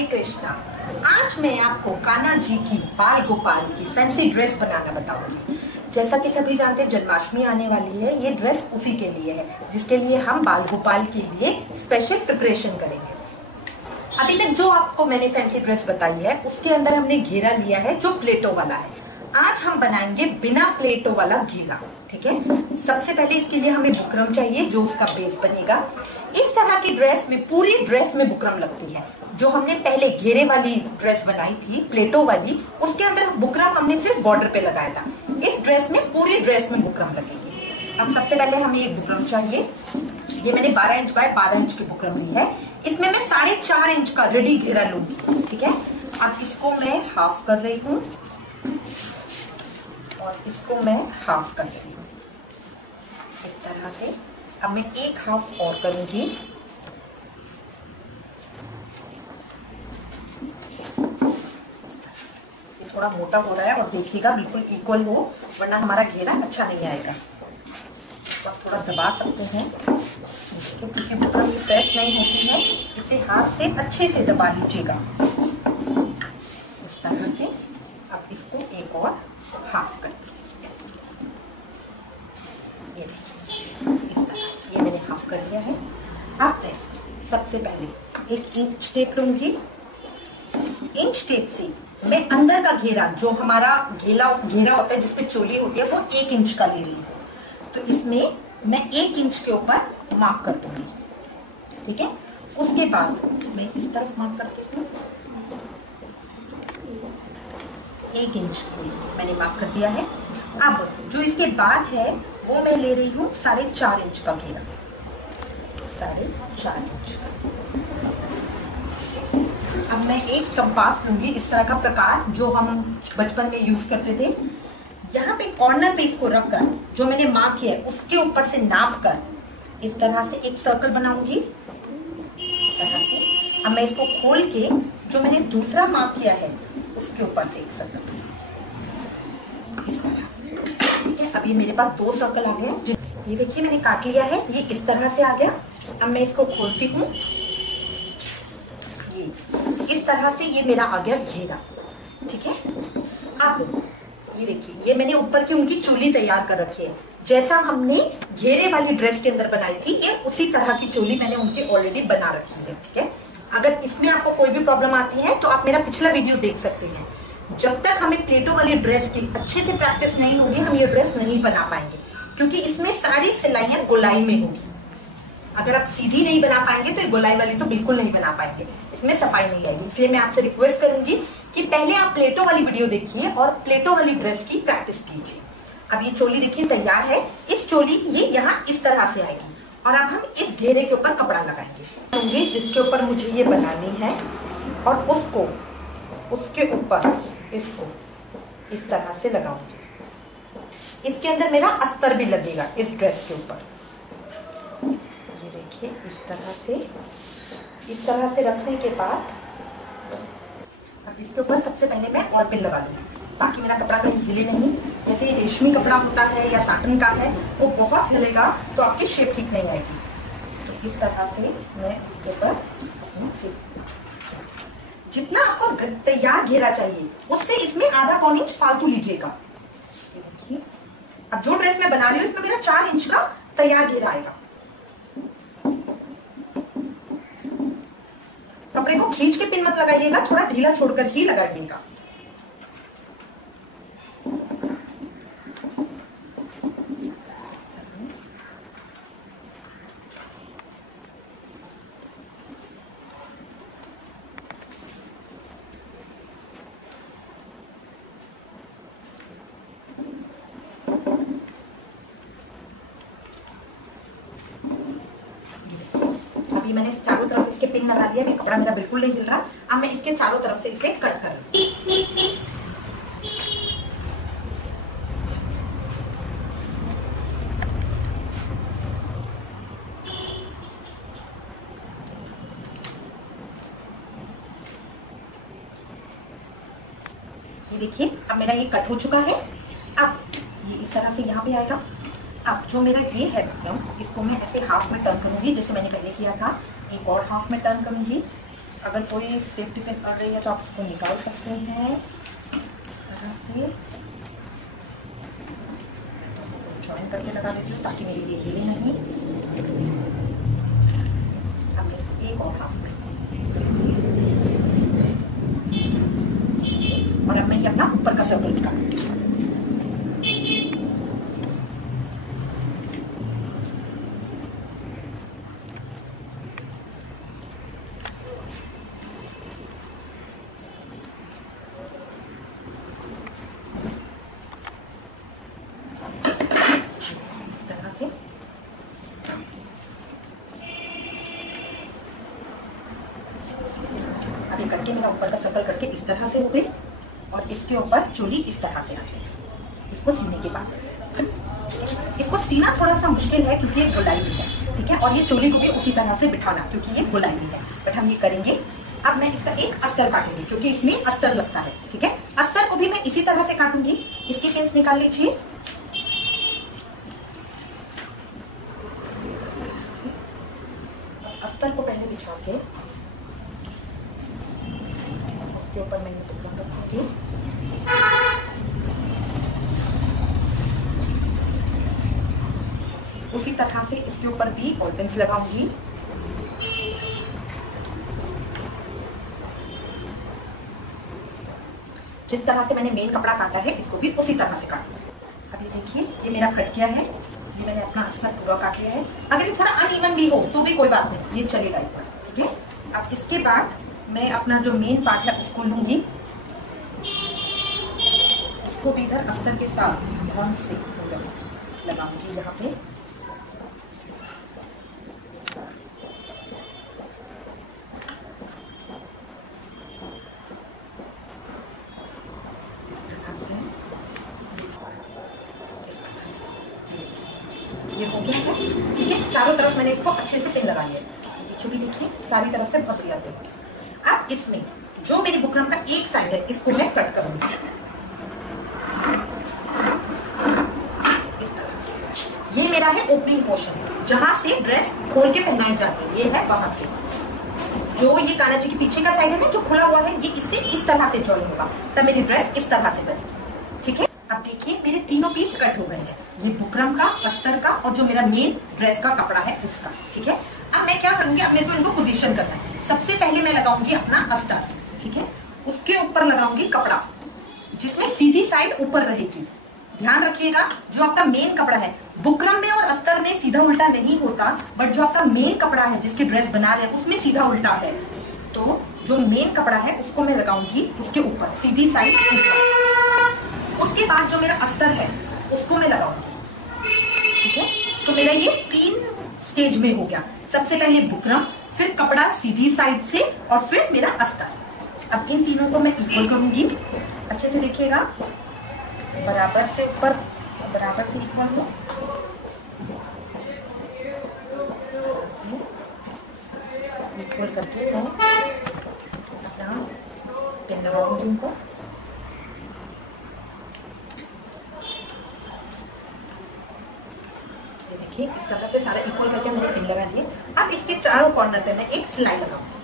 हरे कृष्णा। आज मैं आपको कान्हा जी की बाल गोपाल की फैंसी ड्रेस बनाना बताऊंगी। जैसा कि सभी जानते हैं जन्माष्टमी आने वाली है, ये ड्रेस उसी के लिए है जिसके लिए हम बाल गोपाल के लिए स्पेशल प्रिपरेशन करेंगे। अभी तक जो आपको मैंने फैंसी ड्रेस बताई है उसके अंदर हमने घेरा लिया है जो प्लेटों वाला है। आज हम बनाएंगे बिना प्लेटों वाला घेरा, ठीक है। सबसे पहले इसके लिए हमें बुकरम चाहिए जो उसका बेस बनेगा। इस तरह की ड्रेस में, पूरी ड्रेस में बुकरम लगती है। जो हमने पहले घेरे वाली ड्रेस बनाई थी प्लेटों वाली, उसके अंदर बुकरम हमने सिर्फ बॉर्डर पे लगाया था। इस ड्रेस में, पूरी ड्रेस में बुकरम लगेगी। अब सबसे पहले हमें एक बुकरम चाहिए। ये मैंने 12 इंच बाय 12 इंच की बुकरम ली है। इसमें मैं 4.5 इंच का रेडी घेरा लूंगी, ठीक है। अब इसको मैं हाफ कर रही हूँ और इसको मैं हाफ कर रही हूँ इस तरह से। अब मैं एक हाफ और करूंगी। थोड़ा मोटा हो रहा है और देखिएगा बिल्कुल इक्वल हो, वरना हमारा घेरा अच्छा नहीं आएगा। तो आप थोड़ा दबा सकते हैं क्योंकि बुकरम प्रेस नहीं होती है, इसे हाथ से अच्छे से दबा लीजिएगा इस तरह से। अब इसको एक और हाफ कर ये देखिए इस तरह, ये मैंने हाफ कर लिया है। अब मैं सबसे पहले एक इंच टेप लूंगी। इंच टेप से मैं अंदर का घेरा, जो हमारा घेरा होता है जिसपे चोली होती है, वो 1 इंच का ले रही हूँ। तो इसमें मैं 1 इंच के ऊपर मार्क कर दूंगी, ठीक है। उसके बाद मैं इस तरफ मार्क करती हूँ। 1 इंच मैंने मार्क कर दिया है। अब जो इसके बाद है वो मैं ले रही हूँ 4.5 इंच का घेरा, 4.5 इंच का। अब मैं एक कंपास लूंगी इस तरह का प्रकार जो हम बचपन में यूज करते थे। यहाँ पे कॉर्नर पे इसको रखकर जो मैंने मार्क किया है उसके ऊपर से नाप कर इस तरह से एक सर्कल बनाऊंगी इस तरह से। अब मैं इसको खोल के जो मैंने दूसरा मार्क किया है उसके ऊपर से एक सर्कल इस तरह से, ठीक है। अब ये मेरे पास 2 सर्कल आ गए। ये देखिए मैंने काट लिया है, ये इस तरह से आ गया। अब मैं इसको खोलती हूँ, इस तरह से ये मेरा आ गया घेरा, ठीक है। अब ये देखिए, ये मैंने ऊपर की उनकी चोली तैयार कर रखी है। जैसा हमने घेरे वाली ड्रेस के अंदर बनाई थी, ये उसी तरह की चोली मैंने उनकी ऑलरेडी बना रखी है, ठीक है। अगर इसमें आपको कोई भी प्रॉब्लम आती है तो आप मेरा पिछला वीडियो देख सकते हैं। जब तक हमें प्लेटों वाली ड्रेस की अच्छे से प्रैक्टिस नहीं होगी, हम ये ड्रेस नहीं बना पाएंगे, क्योंकि इसमें सारी सिलाइयां गोलाई में होगी। अगर आप सीधी नहीं बना पाएंगे तो ये गोलाई वाली तो बिल्कुल नहीं बना पाएंगे, इसमें सफाई नहीं आएगी। इसलिए मैं आपसे रिक्वेस्ट करूंगी कि पहले आप प्लेटों वाली वीडियो देखिए और प्लेटों वाली ड्रेस की प्रैक्टिस कीजिए। अब ये चोली देखिए तैयार है। इस चोली ये यहाँ इस तरह से आएगी और अब हम इस घेरे के ऊपर कपड़ा लगाएंगे जिसके ऊपर मुझे ये बनानी है, और उसको उसके ऊपर इसको इस तरह से लगाऊंगी। इसके अंदर मेरा अस्तर भी लगेगा इस ड्रेस के ऊपर। ये देखिए इस तरह से रखने के बाद अब इसके ऊपर सबसे पहले मैं और पिन लगा लूंगी ताकि मेरा कपड़ा कहीं हिले नहीं। जैसे ये रेशमी कपड़ा होता है या साटन का है, वो बहुत हिलेगा तो आपकी शेप ठीक नहीं आएगी। तो इस तरह से मैं इसके ऊपर जितना आपको तैयार घेरा चाहिए उससे इसमें आधा पौन इंच फालतू लीजिएगा। ये देखिए, अब जो ड्रेस मैं बना रही हूँ इसमें मेरा 4 इंच का तैयार घेरा आएगा। कपड़े को खींच के पिन मत लगाइएगा, थोड़ा ढीला छोड़कर ही लगाइएगा। अभी मैंने चारों तरफ इसके पिन लगा दिया, कपड़ा मेरा बिल्कुल नहीं हिल रहा। अब मैं इसके चारों तरफ से इसे कट कर लूं। ये देखिए अब मेरा ये कट हो चुका है। अब ये इस तरह से यहाँ पे आएगा। अब जो मेरा ये है इसको मैं ऐसे हाफ में टर्न करूंगी जैसे मैंने पहले किया था। एक और हाफ में टर्न करूंगी अगर कोई सेफ्टी पिन अड़ रही है तो आप उसको निकाल सकते हैं इस तरह से। ज्वाइन करके लगा देती हूँ ताकि मेरी ये हिले नहीं। अब मैं इसको एक और हाफ में, और अब मैं ये अपना ऊपर का सर्कल निकालूंगी। करके मेरा ऊपर का सर्कल करके इस तरह से हो गई, और इसके ऊपर चोली इस तरह से आ जाएगी। इसको सीने के बाद, इसको सीना थोड़ा सा मुश्किल है क्योंकि ये गोलाई भी है, ठीक है, और ये चोली को भी उसी तरह से बिठाना क्योंकि ये गोलाई भी है, बट हम ये करेंगे। अब मैं इसका एक अस्तर काटूंगी क्योंकि इसमें अस्तर लगता है, ठीक है। अस्तर को भी मैं इसी तरह से काटूंगी। इसकी केस निकाल लीजिए। अस्तर को पहले बिछा के उसके ऊपर मैं बुकरम रखूंगी। उसी तरह से इसके ऊपर भी बॉल्टिंग्स लगाऊंगी। जिस तरह से मैंने मेन कपड़ा काटा है इसको भी उसी तरह से काटूंगी। अब ये देखिए, ये मेरा कट गया है, ये मैंने अपना अस्तर पूरा काट लिया है। अगर ये थोड़ा अनइवन भी हो तो भी कोई बात नहीं, ये चलेगा एक बार, ठीक है। अब इसके बाद मैं अपना जो मेन पार्ट है उसको लूंगी, उसको भी इधर अस्तर के साथ ध्यान से लगाऊंगी यहाँ पे। ये हो गया है, ठीक है। चारों तरफ मैंने इसको अच्छे से पिन लगा लिया, पीछे भी देखिए सारी तरफ से बहुत बढ़िया से। अब इसमें जो मेरी बुकरम का एक साइड है इसको मैं कट करूंगी इस तरह। ये मेरा है ओपनिंग पोर्शन, जहां से ड्रेस खोल के पहनाई जाती है, ये है वहां से। जो ये कान्हा जी के पीछे का साइड है ना जो खुला हुआ है, ये इससे इस तरह से ज्वाइन होगा, तब मेरी ड्रेस इस तरह से बनेगी, ठीक है। अब देखिए मेरे तीनों पीस कट हो गए हैं, ये बुकरम का, अस्तर का और जो मेरा मेन ड्रेस का कपड़ा है उसका, ठीक है। अब मैं क्या करूंगी, अब मेरे को इनको पोजीशन करना है। सबसे पहले मैं लगाऊंगी अपना अस्तर, ठीक है, उसके ऊपर लगाऊंगी कपड़ा जिसमें सीधी साइड ऊपर रहेगी। ध्यान रखिएगा, जो आपका मेन कपड़ा है, बुकरम में और अस्तर में सीधा उल्टा नहीं होता, बट जो आपका मेन कपड़ा है जिसकी ड्रेस बना रहे हैं उसमें सीधा उल्टा है। तो जो मेन कपड़ा है उसको मैं लगाऊंगी उसके ऊपर, सीधी साइड ऊपर। उसके बाद जो मेरा अस्तर है उसको मैं लगाऊंगी, ठीक है। तो मेरा ये 3 स्टेज में हो गया। सबसे पहले बुकरम, फिर कपड़ा सीधी साइड से, और फिर मेरा अस्तर। अब इन तीनों को मैं इक्वल करूंगी, अच्छे से देखिएगा, बराबर से ऊपर, बराबर से इक्वल हो। इक्वल करके मैं अपना पिन लगाऊंगी उनको। देखिए इस तरह से सारा इक्वल करके मैंने पिन लगा दिए। अब इसके चारों कॉर्नर पे मैं एक सिलाई लगाऊंगी।